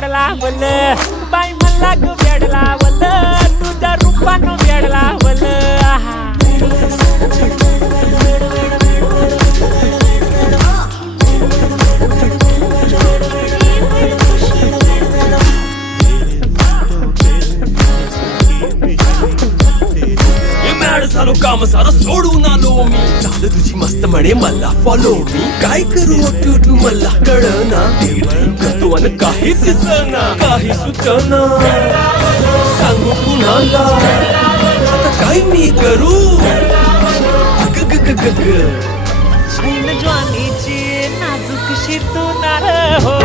वेडला वल बाई मला ग वेडला वल तुझ्या रूपानं वेडला वल झालो काम सारा सोडून आलो मी झालं तुझी मस्त म्हणे मला फॉलो मी काय करू तू मला कळना करतो आणि काही दिसना काही सुचना सांगू कुणाला आता काय मी करू ज्वानीची नाजूक शितून हो